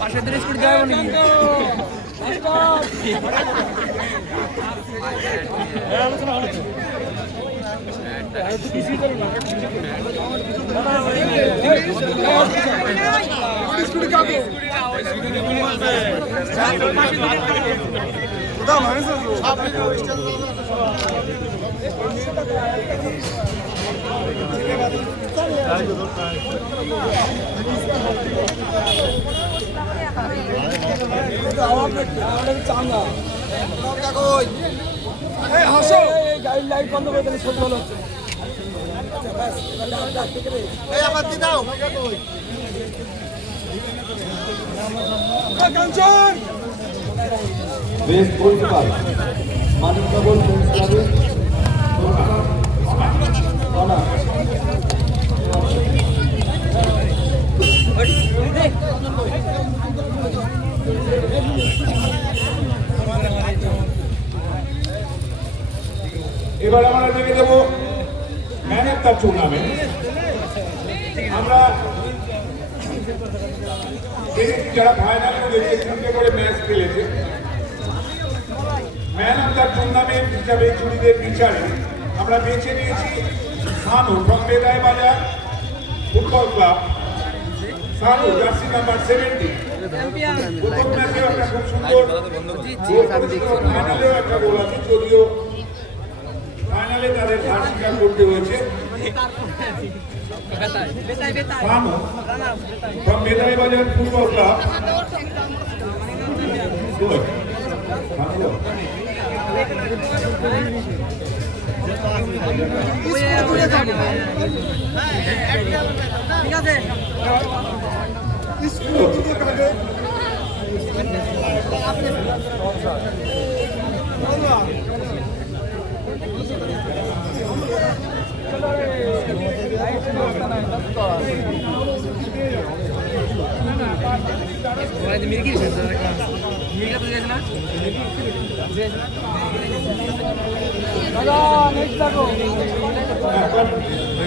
পাশের দিন স্কুটি যাবো নাকি? গাড়ির লাইট বন্ধ করে দিলে ছবি ভালো হচ্ছে। বেশ পরিষ্কার মানিক কেবল এবার আমরা দেখে দেবো ম্যান অফ দ্য টুর্নামেন্ট। আমরা যারা ফাইনালে তিনটে করে ম্যাচ খেলেছে, ম্যান অফ দ্য টুর্নামেন্ট হিসাবে চুরিদের বিচারে আমরা বেছে নিয়েছি সানু ফ্রম বেদায় বাজার football club. Sanu jersey number 70। প্রথম ম্যাচে একটা খুব সুন্দর ফাইনালেও একটা গোল আছে, যদিও ফাইনালে তাদের হার স্বীকার করতে হয়েছে। সানু ফ্রম বেদায় বাজার ফুটবল ক্লাব।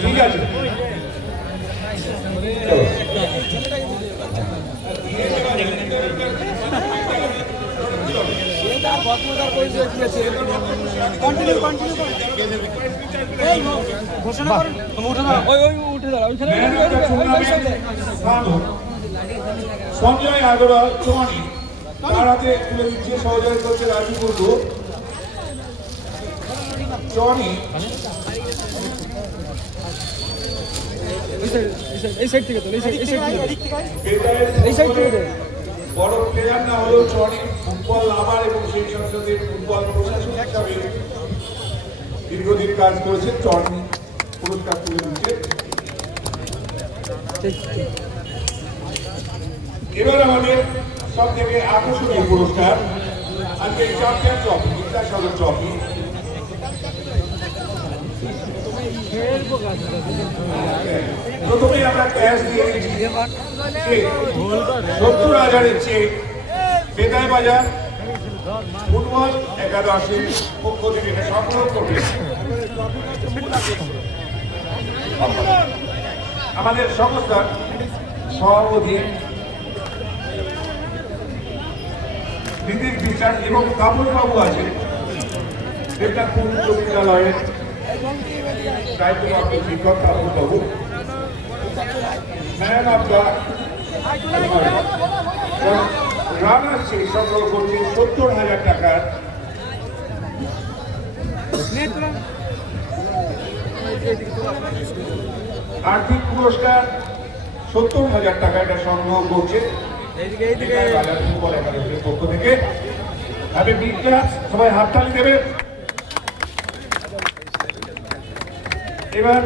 ঠিক আছে ঠিক আছে, সঞ্জয় আগরওয়াল চৌহানি তার হাতে তুলে দিচ্ছে, সহযোগিতা করছে রাজু মুর্মু। চৌহানি বড় প্লেয়ার না হলেও চৌহানি ফুটবল লাভার এবং সেই সাথে ফুটবল প্রশাসন হিসাবে দীর্ঘদিন কাজ করেছে। চৌহানি পুরস্কার তুলে দিচ্ছে। এবার আমাদের সব থেকে আকর্ষণীয় পুরস্কার আজকে চ্যাম্পিয়ন ট্রফি, বিদ্যাসাগর ট্রফি। প্রথমেই আমরা ক্যাশ দিয়ে 70,000-এর চেক বেদায় বাজার ফুটবল একাদশের পক্ষ থেকে সংগ্রহ করবে আমাদের সংস্থার সভাপতি নীতিশ বিচার এবং তাপসবাবু আছে দেবনাথপুর উচ্চ বিদ্যালয়ের দায়িত্বপ্রাপ্ত শিক্ষক তাপসবাবু। Man of the runner cheque সংগ্রহ করছে 70,000 টাকার। আর্থিক পুরস্কার 70,000 টাকা এটা সংগ্রহ করছে ফুটবল একাডেমির পক্ষ থেকে। আমি বিজ্ঞান সবাই হাততালি দেবে। এবার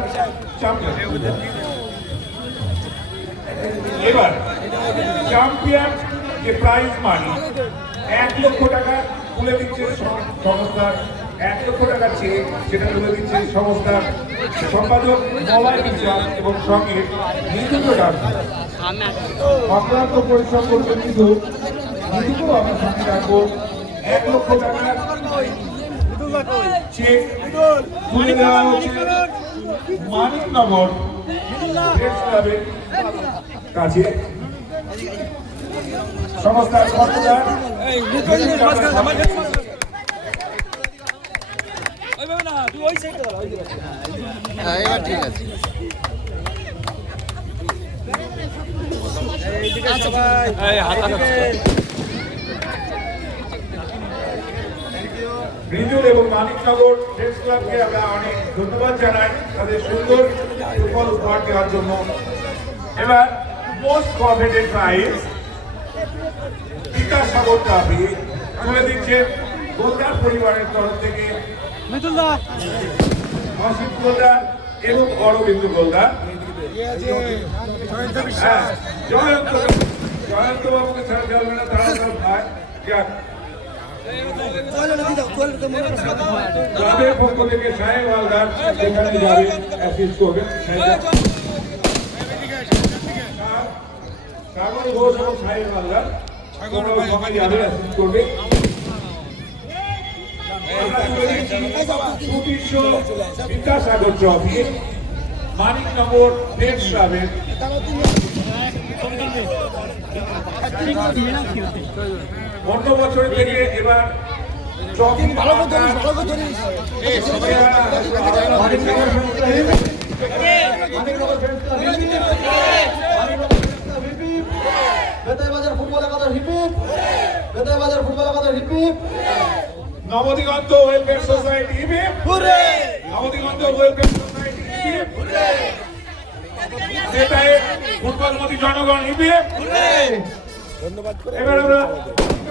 চ্যাম্পিয়ন যে প্রাইজ মানি 1 লক্ষ টাকা তুলে দিচ্ছে সংস্থার 1 লক্ষ টাকা চেক সেটা তুলে দিচ্ছে সংস্থার সম্পাদক মলয় বিশ্বাস এবং সঙ্গে নিযুক্ত ডাক্তার অক্লান্ত পরিশ্রম করবেন কিন্তু নিযুক্ত আমরা সঙ্গে রাখবো 1 লক্ষ টাকার চেক তুলে দেওয়া হচ্ছে মানিকনগর প্রেস ক্লাবের কাছে সংস্থার কর্তার এবার ঠিক আছে রিজুল এবং মানিকনগর প্রেস ক্লাবকে আমরা অনেক ধন্যবাদ জানাই তাদের সুন্দর ফুটবল উপহার দেওয়ার জন্য। এবার মোস্ট কভেটেড প্রাইজ বিদ্যাসাগর ট্রফি তুলে দিচ্ছে গোলদার পরিবারের তরফ থেকে অসিত গোলদার এবং অরবিন্দ গোলদার। হ্যাঁ, জয়ন্ত বাবুকে ছাড়া চলবে না, তারা সব ভাই। যাক, ক্লাবের পক্ষ থেকে সাহেব হালদার সেখানে যাবেন, অ্যাসিস্ট করবেন। সাগর ঘোষ এবং সাহেব হালদার সবাই যাবে, অ্যাসিস্ট করবে। বিদ্যাসাগর ট্রফি মানিকনগর প্রেস ক্লাবের অন্য বছর থেকে এবার trophy Nabadiganta welfare society Nabadiganta welfare society সেটাই ফুটবলমতি জনগণ ধন্যবাদ। এবার আমরা